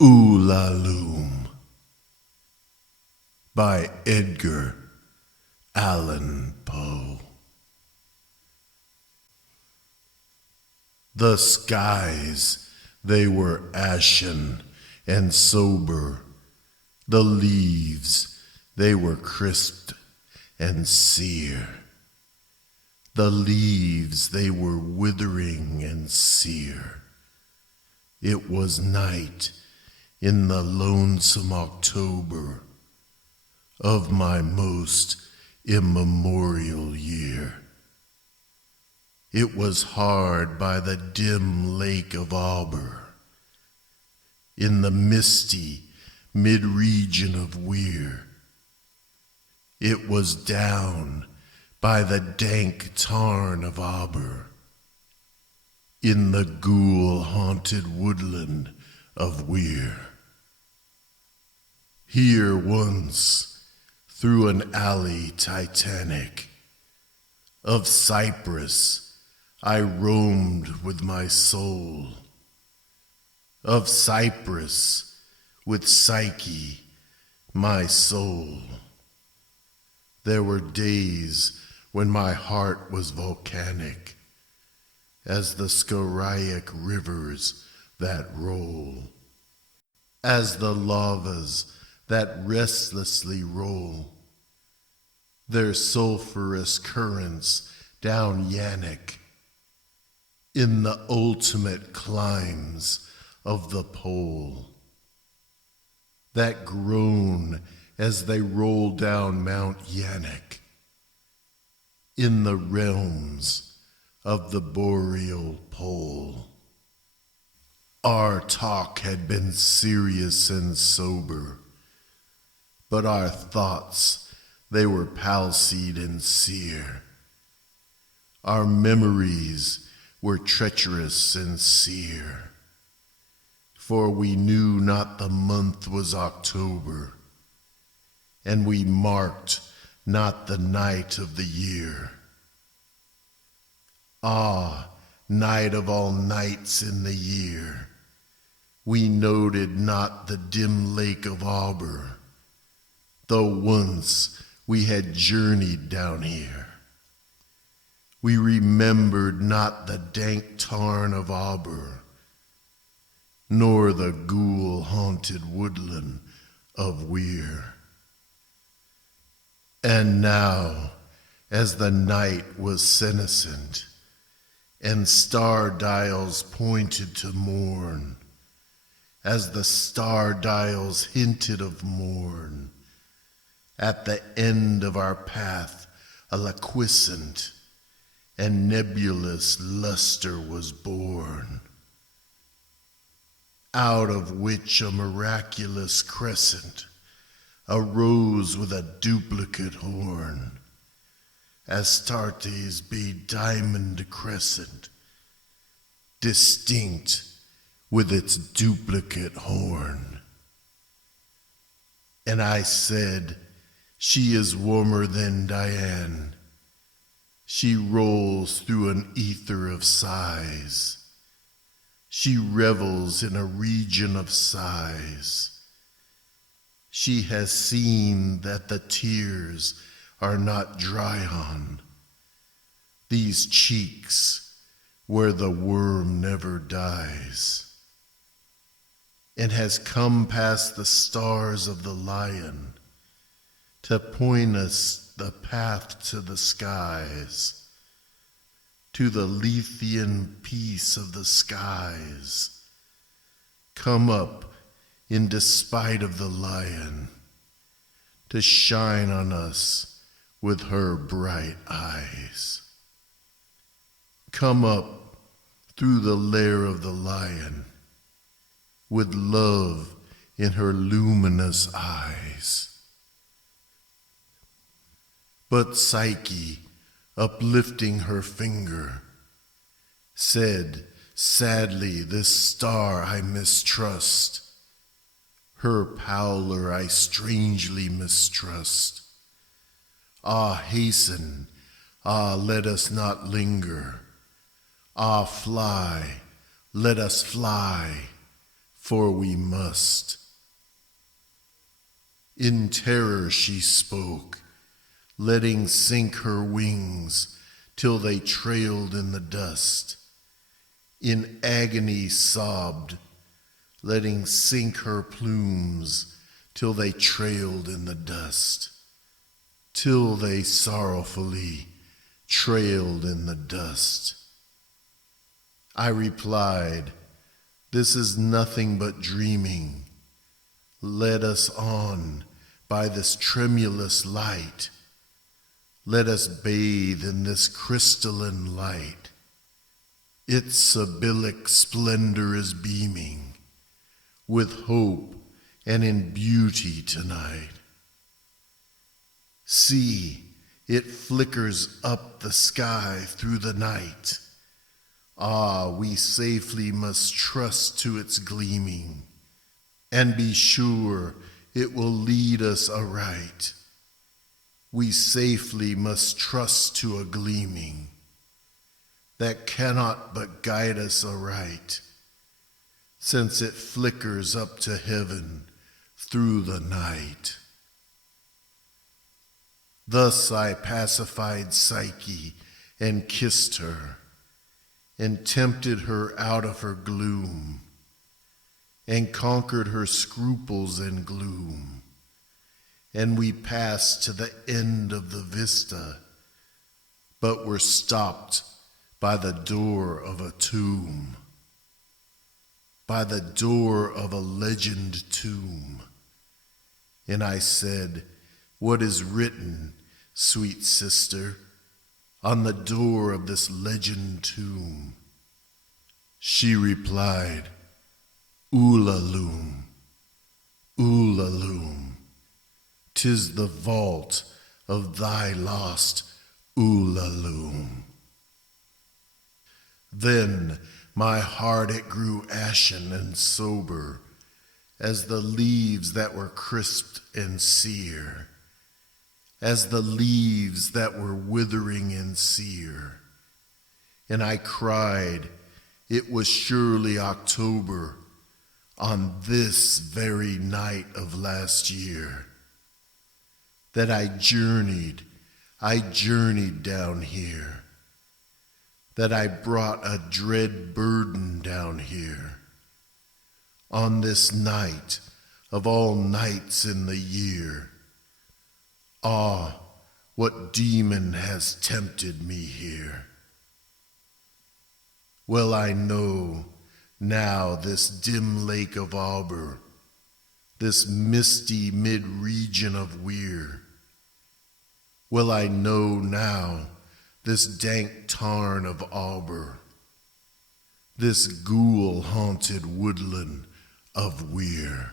Ulalume by Edgar Allan Poe. The skies, they were ashen and sober. The leaves, they were crisped and sere. The leaves, they were withering and sere. It was night in the lonesome October of my most immemorial year. It was hard by the dim lake of Auber, in the misty mid-region of Weir. It was down by the dank tarn of Auber, in the ghoul-haunted woodland of Weir. Here once, through an alley titanic, of cypress I roamed with my soul. Of cypress with Psyche, my soul. There were days when my heart was volcanic, as the scoriac rivers that roll, as the lavas that restlessly roll their sulphurous currents down Yannick, in the ultimate climbs of the pole, that groan as they roll down Mount Yannick, in the realms of the boreal pole. Our talk had been serious and sober, but our thoughts, they were palsied and sere. Our memories were treacherous and sere, for we knew not the month was October, and we marked not the night of the year. Ah, night of all nights in the year, we noted not the dim lake of Auber, though once we had journeyed down here. We remembered not the dank tarn of Auber, nor the ghoul-haunted woodland of Weir. And now, as the night was senescent, and star dials pointed to morn, as the star dials hinted of morn, at the end of our path a liquescent and nebulous luster was born, out of which a miraculous crescent arose with a duplicate horn, Astarte's bediamonded crescent, distinct with its duplicate horn. And I said, she is warmer than Diane. She rolls through an ether of sighs. She revels in a region of sighs. She has seen that the tears are not dry on these cheeks where the worm never dies, and has come past the stars of the lion to point us the path to the skies, to the Lethean peace of the skies. Come up in despite of the lion, to shine on us with her bright eyes. Come up through the lair of the lion, with love in her luminous eyes. But Psyche, uplifting her finger, said, sadly, this star I mistrust. Her pallor I strangely mistrust. Ah, hasten, ah, let us not linger. Ah, fly, let us fly, for we must. In terror she spoke, letting sink her wings till they trailed in the dust. In agony sobbed, letting sink her plumes till they trailed in the dust, till they sorrowfully trailed in the dust. I replied, this is nothing but dreaming. Let us on by this tremulous light. Let us bathe in this crystalline light. Its Sibyllic splendor is beaming with hope and in beauty tonight. See, it flickers up the sky through the night. Ah, we safely must trust to its gleaming, and be sure it will lead us aright. We safely must trust to a gleaming that cannot but guide us aright, since it flickers up to heaven through the night. Thus I pacified Psyche and kissed her, and tempted her out of her gloom, and conquered her scruples and gloom. And we passed to the end of the vista, but were stopped by the door of a tomb, by the door of a legend tomb. And I said, what is written, sweet sister, on the door of this legend tomb? She replied, Ulalume, Ulalume, 'tis the vault of thy lost Ulalume. Then my heart it grew ashen and sober, as the leaves that were crisped and sere, as the leaves that were withering and sere. And I cried, it was surely October, on this very night of last year, that I journeyed down here, that I brought a dread burden down here, on this night of all nights in the year. Ah, what demon has tempted me here? Well, I know now this dim lake of Auber, this misty mid-region of Weir. Well, I know now this dank tarn of Auber, this ghoul-haunted woodland of Weir.